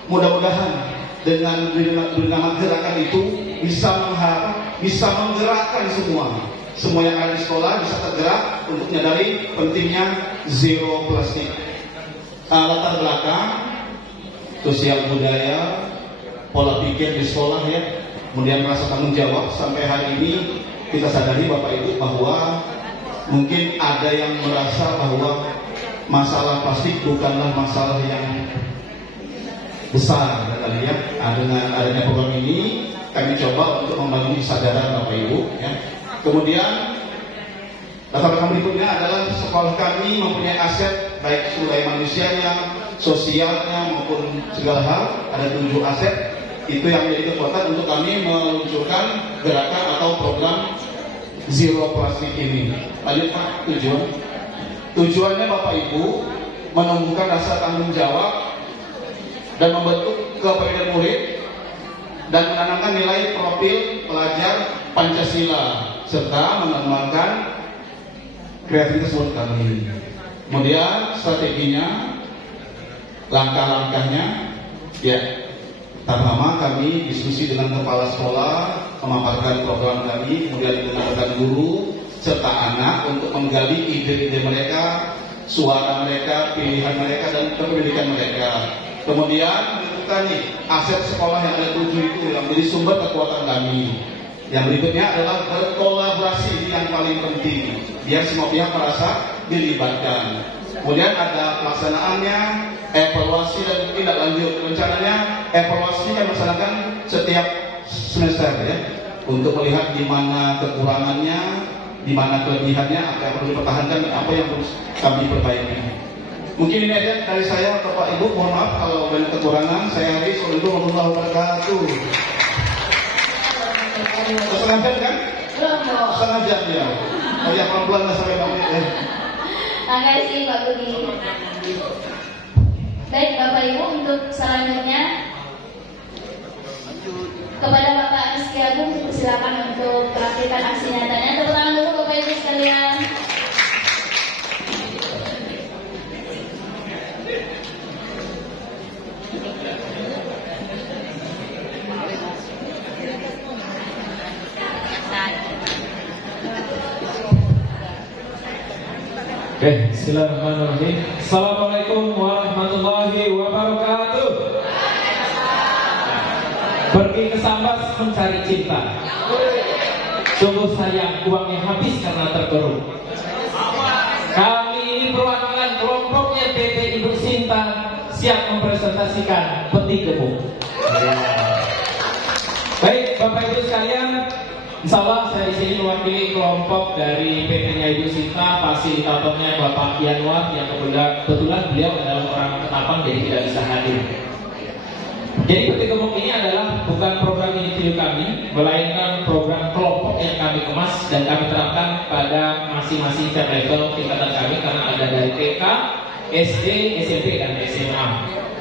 mudah-mudahan dengan beri nama gerakan itu bisa menggerakkan semua yang ada di sekolah bisa tergerak untuk menyadari pentingnya zero plastik. Latar belakang sosial budaya, pola pikir di sekolah ya, kemudian merasa tanggung jawab. Sampai hari ini kita sadari Bapak Ibu bahwa mungkin ada yang merasa bahwa masalah plastik bukanlah masalah yang besar kali ya. Dengan adanya program ini kami coba untuk membangun kesadaran Bapak Ibu ya. Kemudian latar belakang berikutnya adalah sekolah kami mempunyai aset baik sumber manusianya, sosialnya maupun segala hal. Ada 7 aset. Itu yang menjadi kekuatan untuk kami meluncurkan gerakan atau program Zero Plastik ini. Lanjut Pak, tujuannya Bapak Ibu menumbuhkan rasa tanggung jawab dan membentuk kepedulian murid dan menanamkan nilai profil pelajar Pancasila serta mengembangkan kreativitas murid kami. Kemudian strateginya, langkah-langkahnya, ya. Pertama kami diskusi dengan kepala sekolah, memaparkan program kami, kemudian dengan rekan guru, serta anak untuk menggali ide-ide mereka, suara mereka, pilihan mereka, dan pendidikan mereka. Kemudian menentukan nih aset sekolah yang ada 7 itu yang menjadi sumber kekuatan kami. Yang berikutnya adalah berkolaborasi, yang paling penting, biar semua pihak merasa dilibatkan. Kemudian ada pelaksanaannya, evaluasi dan tindak lanjut. Rencananya evaluasi kan melaksanakan setiap semester ya, untuk melihat di mana kekurangannya, di mana kelebihannya, apa yang perlu dipertahankan, apa yang harus kami perbaiki. Mungkin ini aja dari saya, Bapak Ibu. Mohon maaf kalau banyak kekurangan. Saya Haris, Assalamualaikum warahmatullahi wabarakatuh. Setengah jam kan? Setengah jam ya. Oh ya, pelan-pelan lah sampai bangun ya. Terima kasih Pak Budi. Baik Bapak Ibu, untuk selanjutnya kepada Bapak Rizky Agung, silakan untuk melakukan aksi nyatanya. Tepuk tangan dulu Bapak Ibu sekalian. Bismillahirrahmanirrahim. Assalamualaikum warahmatullahi wabarakatuh. Pergi ke Sambas mencari cinta. Sungguh sayang uangnya habis karena tergerung. Kali ini perwakilan kelompoknya PT Ibu Sinta siap mempresentasikan peti gemuk. Baik Bapak Ibu sekalian, insya Allah saya di sini mewakili kelompok dari PT-nya Ibu Sinta, fasilitatornya Bapak Yanwar yang kebetulan beliau adalah orang Ketapang jadi tidak bisa hadir. Jadi peti gemuk ini adalah bukan program individu kami, melainkan program kelompok yang kami kemas dan kami terapkan pada masing-masing level tingkatan kami, karena ada dari TK, SD, SMP dan SMA.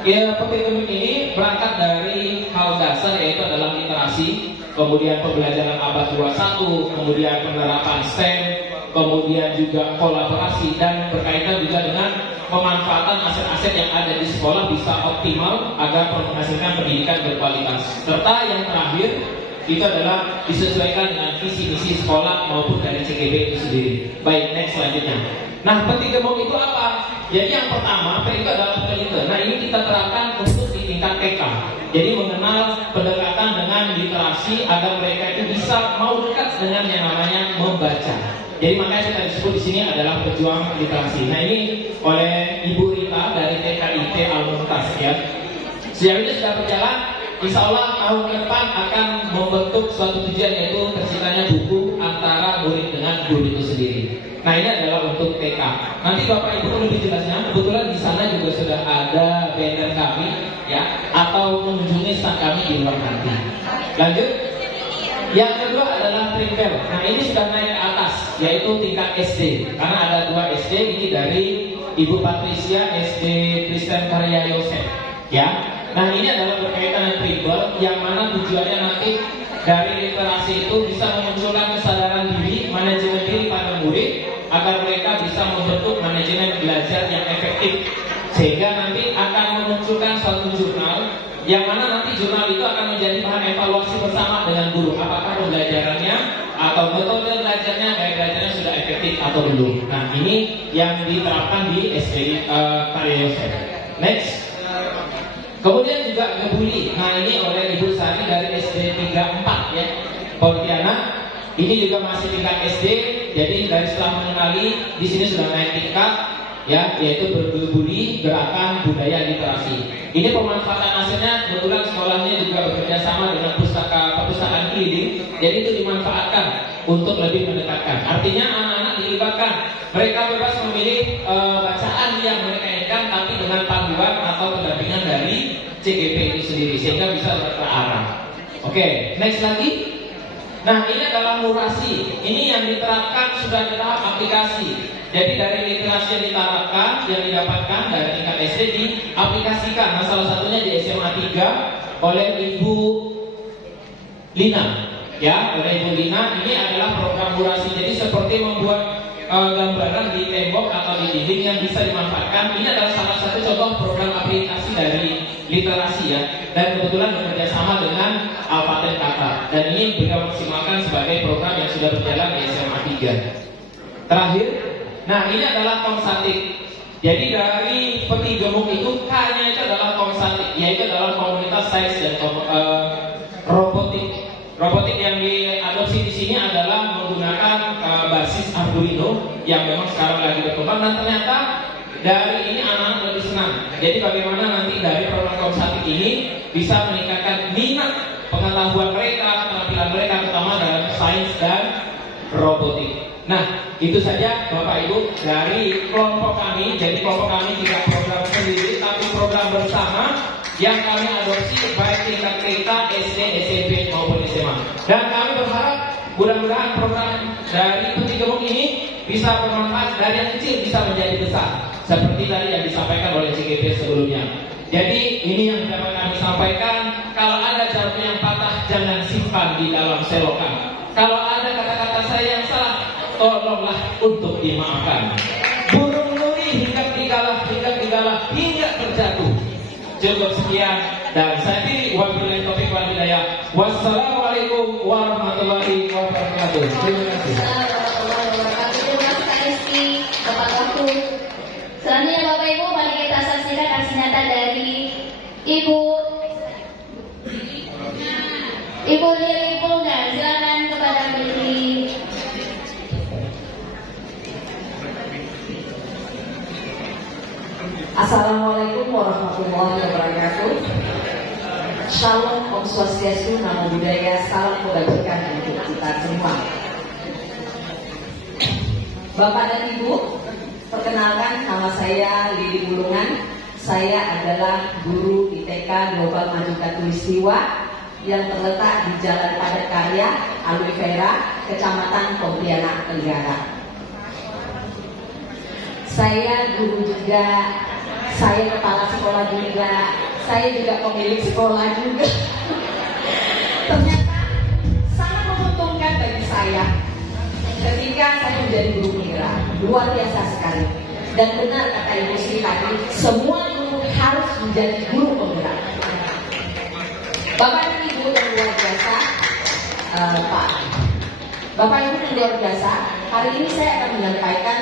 Ya, peti gemuk ini berangkat dari hal dasar, yaitu adalah literasi, kemudian pembelajaran abad 21, kemudian penerapan STEM, kemudian juga kolaborasi, dan berkaitan juga dengan pemanfaatan aset-aset yang ada di sekolah bisa optimal agar menghasilkan pendidikan berkualitas. Serta yang terakhir itu adalah disesuaikan dengan visi misi sekolah maupun dari CGB itu sendiri. Baik, next selanjutnya. Nah, peti gemuk itu apa? Jadi yang pertama, itu adalah pelita. Nah, ini kita terapkan untuk di tingkat TK. Jadi mengenal pendekatan dengan literasi agar mereka itu bisa mau dekat dengan yang namanya membaca. Jadi makanya kita disebut di sini adalah pejuang literasi. Nah, ini oleh Ibu Rita dari TKIT Al-Muntas ya. Sejauh ini sudah berjalan. Insya Allah tahun depan akan membentuk suatu tujuan, yaitu terciptanya buku antara murid dengan guru itu sendiri. Nah, ini adalah untuk TK. Nanti Bapak Ibu lebih jelasnya, kebetulan di sana juga sudah ada banner kami ya, atau mengunjungi stand kami di luar nanti. Lanjut. Yang kedua adalah trimbel. Nah, ini sudah naik ke atas, yaitu tingkat SD. Karena ada 2 SD, ini dari Ibu Patricia SD Kristen Karya Yosef ya. Nah, ini adalah berkaitan dengan trimbel, yang mana tujuannya nanti dari literasi itu bisa memunculkan kesadaran diri, manajemen diri pada murid, agar mereka bisa membentuk manajemen belajar yang efektif, sehingga nanti akan memunculkan suatu jurnal, yang mana nanti jurnal itu akan menjadi bahan evaluasi bersama dengan guru, apakah pembelajarannya atau metode belajarnya, gaya belajarnya sudah efektif atau belum. Nah, ini yang diterapkan di SD Karya Yosef. Next. Kemudian juga ngebully. Nah, ini oleh Ibu Sari dari SD 34 ya, Pontianak. Ini juga masih tingkat SD. Jadi dari setelah mengenali, di sini sudah naik tingkat ya, yaitu berbudi gerakan budaya literasi. Ini pemanfaatan asetnya, kebetulan sekolahnya juga bekerja sama dengan perpustakaan keliling. Jadi itu dimanfaatkan untuk lebih mendekatkan. Artinya anak-anak dilibatkan. Mereka bebas memilih bacaan yang mereka inginkan, tapi dengan panduan atau pendampingan dari CGP itu sendiri, sehingga bisa terarah. Oke, next lagi. Nah, ini adalah murasi. Ini yang diterapkan sudah di tahap aplikasi. Jadi dari literasi yang diterapkan, yang didapatkan dari tingkat SD diaplikasikan. Nah, salah satunya di SMA 3 oleh Ibu Lina. Ya, oleh Ibu Lina. Ini adalah program murasi. Jadi seperti membuat gambaran di tembok atau di dinding yang bisa dimanfaatkan. Ini adalah salah satu contoh program aplikasi dari literasi ya, dan kebetulan bekerja sama dengan Alpaten Kata, dan ini beliau maksimalkan sebagai program yang sudah berjalan di SMA 3. Terakhir, nah ini adalah konsatik. Jadi dari peti gemuk itu K-nya itu adalah konsatik, yaitu adalah komunitas sains dan robotik. Robotik yang diadopsi di sini adalah menggunakan basis Arduino yang memang sekarang lagi berkembang, dan ternyata dari ini anak-anak lebih senang. Jadi bagaimana nanti dari program konsatik ini bisa meningkatkan minat pengetahuan mereka, keterampilan mereka, terutama dalam sains dan robotik. Nah, itu saja Bapak Ibu dari kelompok kami. Jadi kelompok kami tidak program sendiri, tapi program bersama yang kami adopsi baik tingkat TK, SD, SMP maupun SMA. Dan kami berharap mudah-mudahan program dari peti gemuk ini bisa bermanfaat dari yang kecil bisa menjadi besar, seperti tadi yang disampaikan oleh CGP sebelumnya. Jadi ini yang dapat kami sampaikan. Kalau ada jarum yang patah, jangan simpan di dalam selokan. Kalau ada kata-kata saya yang salah, tolonglah untuk dimaafkan. Burung nuri hinggap digalah hingga terjatuh. Cukup sekian dan saya pilih wabillahi taufiq wal hidayah. Wassalamualaikum warahmatullahi wabarakatuh. Terima kasih. Terima kasih Bapak Waktu. Selanjutnya Bapak Ibu, mari kita saksikan aksi nyata dari Ibu Lili Pulungan. Silakan kepada Lili. Assalamualaikum warahmatullahi wabarakatuh. Shalom, Om Swastiastu, Namo Buddhaya, salam kebajikan untuk kita semua. Bapak dan Ibu, perkenalkan nama saya Lili Pulungan. Saya adalah guru di TK Global Maju Katulistiwa yang terletak di Jalan Padat Karya, Aloe Vera, Kecamatan Pontianak Tenggara. Saya guru juga, saya kepala sekolah juga, saya juga pemilik sekolah juga. Ternyata sangat menguntungkan bagi saya ketika saya menjadi guru penggerak, luar biasa sekali. Dan benar kata Ibu Sri tadi, semua guru harus menjadi guru penggerak. Bapak dan Ibu yang luar biasa, Bapak Ibu yang luar biasa, hari ini saya akan menyampaikan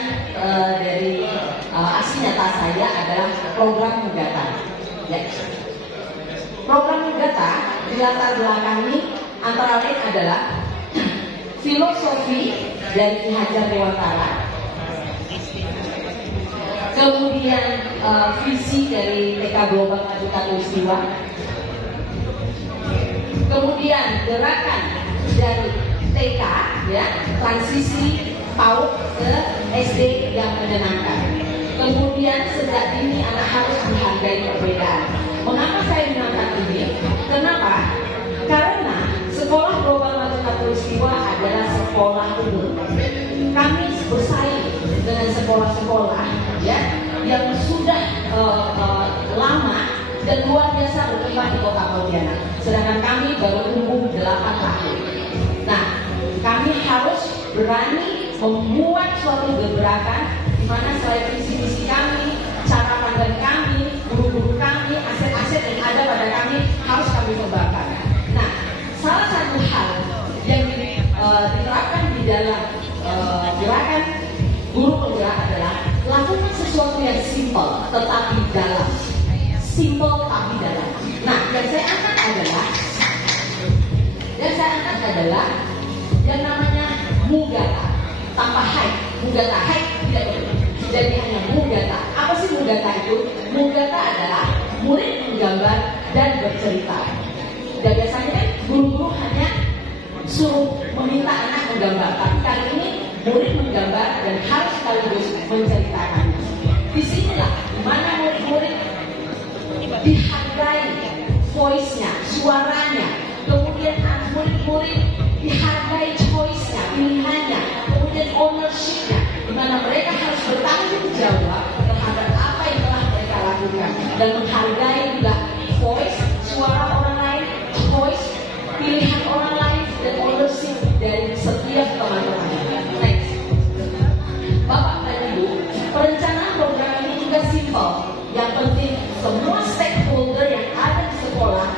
dari aksi nyata saya adalah program Mugata. Ya. Program Mugata di latar belakangi antara lain adalah filosofi dari Ki Hajar Dewantara, kemudian visi dari TK Global Maju Katulistiwa, kemudian gerakan dari TK, ya, transisi PAUD ke SD yang menyenangkan. Kemudian sejak dini anak harus menghargai perbedaan. Mengapa saya mengangkat ini? Kenapa? Karena sekolah Global Maju Katulistiwa adalah sekolah umum. Kami bersaing dengan sekolah-sekolah, ya, yang sudah lama dan luar biasa berkembang di Kota Pontianak. Sedangkan kami baru tumbuh 8 tahun. Nah, kami harus berani membuat suatu gebrakan di mana selain visi-visi kami, cara pandang kami, guru-guru kami, aset-aset yang ada pada kami harus kami kembangkan. Nah, salah satu hal yang diterapkan di dalam gerakan guru penggerak adalah lakukan sesuatu yang simple tetapi dalam. Simple tapi dalam. Nah, yang saya angkat adalah yang namanya Mugata tanpa high. Mugata high tidak perlu. Jadi hanya Mugata. Apa sih Mugata itu? Mugata adalah murid menggambar dan bercerita. Dan biasanya kan guru-guru hanya suruh meminta anak menggambar, tapi kali ini murid menggambar dan harus sekaligus menceritakan. Disinilah mana murid-murid dihargai voice-nya, suaranya, kemudian murid-murid dihargai choice-nya, pilihannya, kemudian ownership-nya, di mana mereka harus bertanggung jawab terhadap apa yang telah mereka lakukan dan menghargai juga voice, suara orang lain, choice, pilihan orang lain, dan ownership dari setiap teman-teman. Next. Bapak dan Ibu, perencanaan program ini juga simple. Yang penting semua stakeholder yang ada di sekolah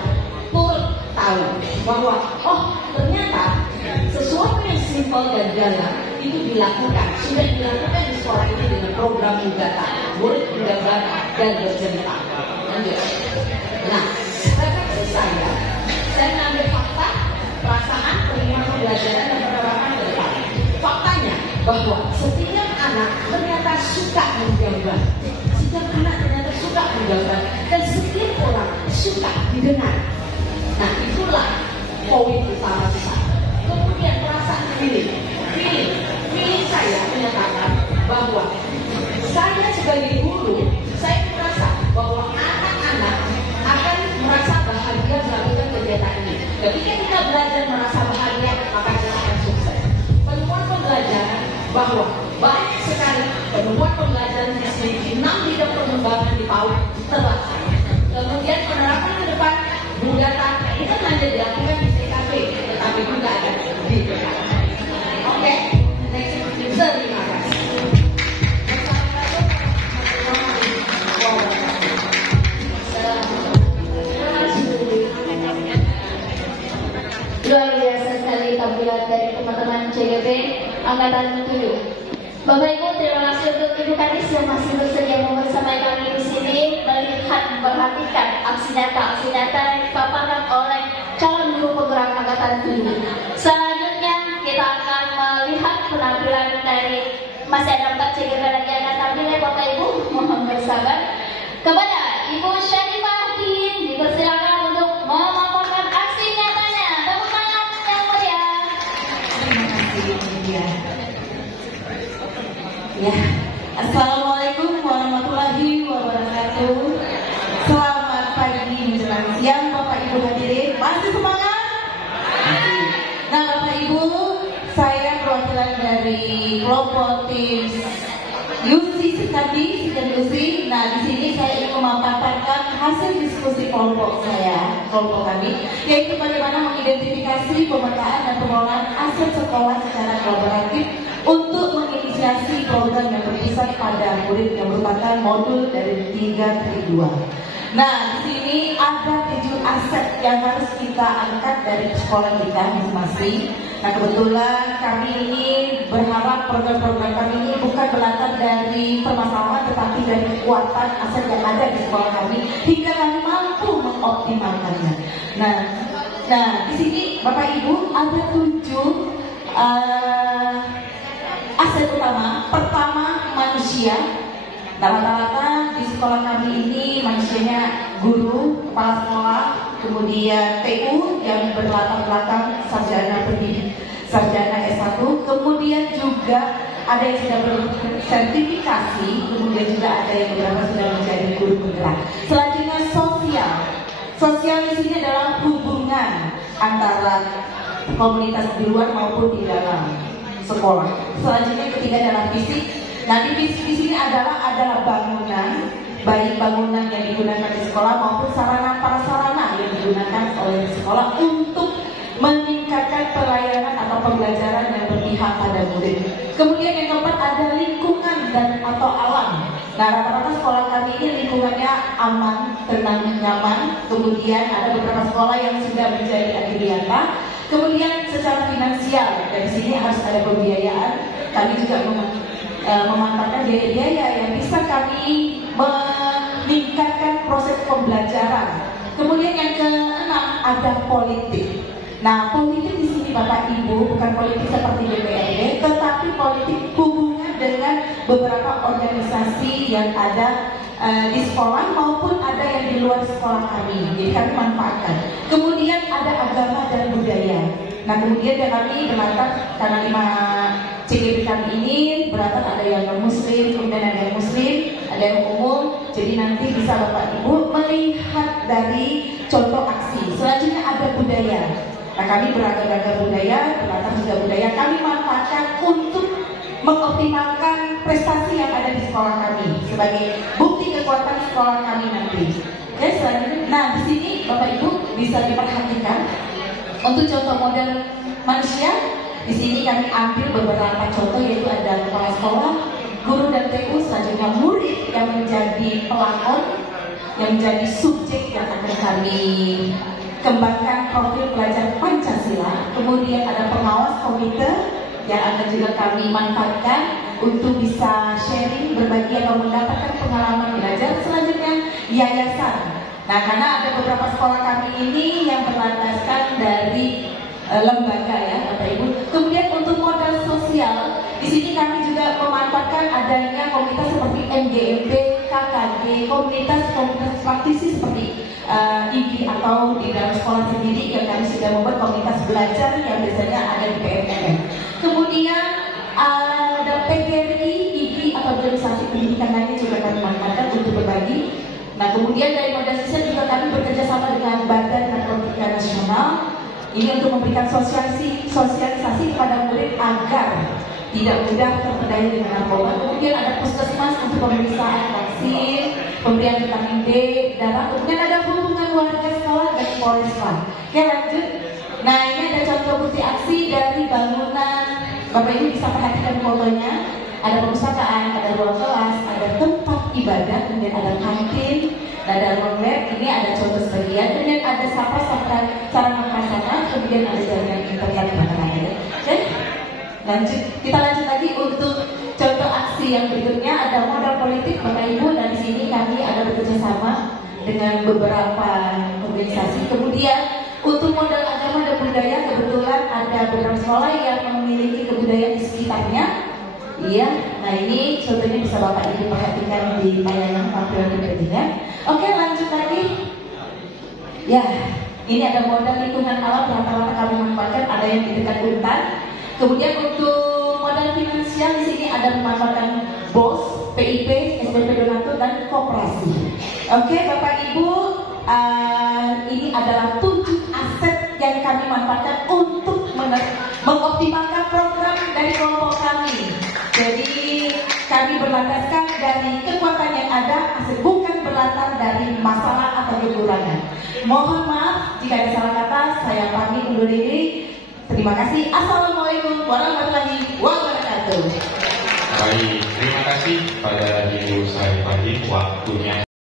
turut tahu bahwa oh ternyata sesuatu yang simple dan dalam itu dilakukan, sudah dilakukan di sekolah ini dengan program gugatan, murid berdebat dan bercerita. Nah, sekarang saya mengambil fakta, perasaan, penerimaan pembelajaran dan penerapan ke depan. Faktanya bahwa setiap anak ternyata suka menggambar, setiap anak ternyata suka menggambar, dan setiap orang suka didengar. Nah, itulah poin utama kita. Kemudian perasaan feeling saya menyatakan bahwa saya sebagai guru, saya merasa bahwa anak-anak akan merasa bahagia melakukan kegiatan ini. Ketika kita belajar merasa bahagia, maka kita akan sukses. Penemuan pembelajaran bahwa banyak sekali penemuan pembelajaran di 6 bidang pengembangan di PAUD terlaksana. Kemudian penerapan ke depan gugatan itu hanya dilakukan di TKP, tetapi juga ada di TKP. Oke, next, terima kasih. Luar biasa sekali tampilan dari teman-teman CGP Angkatan 7. Bapak Ibu, terima kasih untuk Ibu Kadis yang masih bersedia membersamai kami di sini melihat memperhatikan aksi nyata yang dipaparkan oleh calon guru penggerak Angkatan 7. Selanjutnya kita akan melihat penampilan dari masih ada 4 CGP lagi yang akan tampil ya Bapak Ibu, mohon bersabar. Kepada Ibu Syarifah Din dipersilakan untuk memaparkan aksi nyatanya. Tepuk tangan yang meriah. Terima kasih. Ya, Assalamualaikum warahmatullahi wabarakatuh. Selamat pagi menjelang siang Bapak Ibu hadirin. Masih semangat? Nah Bapak Ibu, saya perwakilan dari kelompok tim Yusi Sekadi, Yusi. Nah di sini saya ingin memaparkan hasil diskusi kelompok kami, yaitu bagaimana mengidentifikasi pemetaan dan pengelolaan aset sekolah secara kolaboratif untuk menginisiasi program yang berpusat pada murid yang merupakan modul dari 3-2. Nah, di sini ada 7 aset yang harus kita angkat dari sekolah kita masing-masing. Nah, kebetulan kami ini berharap program-program kami ini bukan berlatar dari permasalahan, tetapi dari kekuatan aset yang ada di sekolah kami hingga kami mampu mengoptimalkannya. Nah, di sini Bapak Ibu ada 7 aset utama. Pertama, manusia. Nah, rata-rata di sekolah kami ini manusianya guru, kepala sekolah, kemudian TU yang berlatar belakang sarjana S1, kemudian juga ada yang sudah bersertifikasi, kemudian juga ada yang beberapa sudah menjadi guru penggerak. Selanjutnya sosial. Sosial di sini adalah hubungan antara komunitas di luar maupun di dalam sekolah. Selanjutnya ketiga adalah fisik. Nah di sini adalah bangunan, baik bangunan yang digunakan di sekolah maupun sarana-prasarana yang digunakan oleh sekolah untuk meningkatkan pelayanan atau pembelajaran yang berpihak pada murid. Kemudian yang keempat ada lingkungan dan atau alam. Nah rata-rata sekolah kami ini lingkungannya aman, tenang, nyaman. Kemudian ada beberapa sekolah yang sudah menjadi adiwiyata. Kemudian secara finansial, dari sini harus ada pembiayaan. Kami juga memanfaatkan biaya-biaya yang bisa kami meningkatkan proses pembelajaran. Kemudian yang keenam ada politik. Nah, politik di sini Bapak Ibu bukan politik seperti DPRD, tetapi politik hubungan dengan beberapa organisasi yang ada di sekolah maupun ada yang di luar sekolah kami. Jadi kami manfaatkan. Kemudian ada agama dan budaya. Nah, kemudian kami berlatar karena 5 CGP kami ini berlatar ada yang non-muslim, kemudian ada yang muslim, ada yang umum. Jadi nanti bisa Bapak Ibu melihat dari contoh aksi. Selanjutnya ada budaya. Nah, kami beragam-agam budaya, berlatar juga budaya. Kami manfaatkan untuk mengoptimalkan prestasi yang ada di sekolah kami sebagai bukti kekuatan sekolah kami nanti. Ya, selanjutnya. Nah, di sini Bapak Ibu bisa diperhatikan untuk contoh model manusia. Di sini kami ambil beberapa contoh, yaitu ada kepala sekolah, guru dan TU, selanjutnya murid yang menjadi pelakon, yang menjadi subjek yang akan kami kembangkan profil pelajar Pancasila. Kemudian ada pengawas komite yang akan juga kami manfaatkan untuk bisa sharing, berbagi atau mendapatkan pengalaman belajar. Selanjutnya yayasan. Nah, karena ada beberapa sekolah kami ini yang berlandaskan dari lembaga ya, Bapak Ibu. Kemudian untuk modal sosial, di sini kami juga memanfaatkan adanya komunitas seperti MGMP, KKG, komunitas praktisi seperti IGI atau di dalam sekolah sendiri yang kami sudah membuat komunitas belajar yang biasanya ada di PMNN. Kemudian ada PGRI, IGI atau organisasi pendidikan lainnya juga kami manfaatkan untuk berbagi. Nah, kemudian dari modal sosial juga kami bekerja sama dengan Badan Narkotika Nasional. Ini untuk memberikan sosialisasi kepada murid agar tidak mudah terpedaya dengan narkoba. Kemudian ada puskesmas untuk pemeriksaan vaksin, pemberian vitamin D, darah. Kemudian ada hubungan warga sekolah dan Polresta. Oke, lanjut. Nah, ini ada contoh bukti aksi dari bangunan. Bapak Ibu bisa perhatikan fotonya. Ada perpustakaan, ada ruang kelas, ada tempat ibadah, kemudian ada kantin, ada ruang lab. Ini ada contoh sebagian. Kemudian ada sarana prasarana, kemudian ada jaringan internet mana-mana. Oke, lanjut. Kita lanjut lagi untuk contoh aksi yang berikutnya. Ada modal politik, Bapak Ibu. Dan di sini kami ada bekerja sama dengan beberapa organisasi. Kemudian untuk modal agama dan budaya, kebetulan ada beberapa sekolah yang memiliki kebudayaan di sekitarnya. Iya, nah ini contohnya bisa Bapak Ibu perhatikan di tayangan tampilan berikutnya. Oke, lanjut lagi. Ya, ini ada modal lingkungan alam yang rata-rata kami manfaatkan, ada yang di dekat hutan. Kemudian untuk modal finansial di sini ada memanfaatkan BOS, PIP, SPP Donatur dan koperasi. Oke, Bapak Ibu, ini adalah 7 aset yang kami manfaatkan untuk mengoptimalkan program dari kelompok kami. Jadi kami berlandaskan dari kekuatan yang ada, bukan berlatar dari masalah atau kekurangan. Mohon maaf jika ada salah kata, saya pamit undur diri. Terima kasih. Assalamualaikum warahmatullahi wabarakatuh. Baik, terima kasih pada Ibu Saripati waktunya.